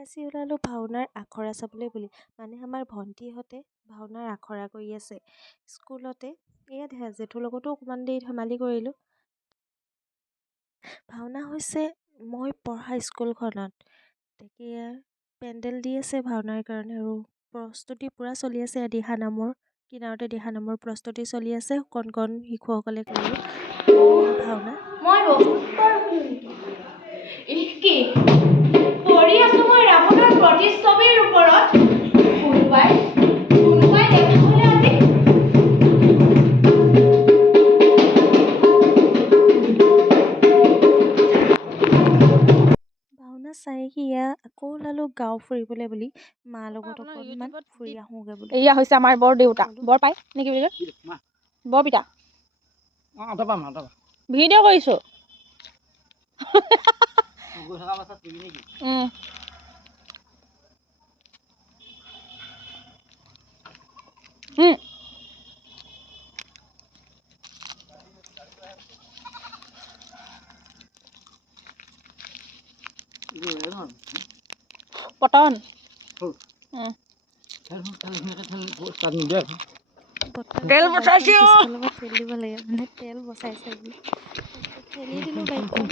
বাচি ওলালোঁ ভাওনাৰ আখৰা চাবলৈ বুলি। মানে আমাৰ ভণ্টিহঁতে ভাওনাৰ আখৰা কৰি আছে স্কুলতে। এয়া জেঠুৰ লগতো অকণমান দেৰি ধেমালি কৰিলোঁ। ভাওনা হৈছে মই পঢ়া স্কুলখনত। তাকে পেণ্ডেল দি আছে ভাওনাৰ কাৰণে আৰু প্ৰস্তুতি পূৰা চলি আছে। দিহানামৰ কিনাৰতে দিহানামৰ প্ৰস্তুতি চলি আছে। কণ কণ শিশুসকলে কৰিব ভাওনা। মই কি পঢ়ি আছো মই ৰাৱণৰ প্ৰতিচ্ছবিৰ ওপৰত। কোনোবাই দেখালে আজি ভাওনা চাই সিয়া আকৌ ওলালোঁ গাঁও ফুৰিবলৈ বুলি। মাৰ লগত অকণমান ফুৰি আহোঁগৈ বুলি। এয়া হৈছে আমাৰ বৰ দেউতা বৰ পাই নেকি বুলি বৰ পিতা ভিডিঅ' কৰিছো। পটন তেল বচাইছো। তেল দিব লাগে মানে তেল বচাইছে বুলি ঠেলি দিলোঁ বাইকখন।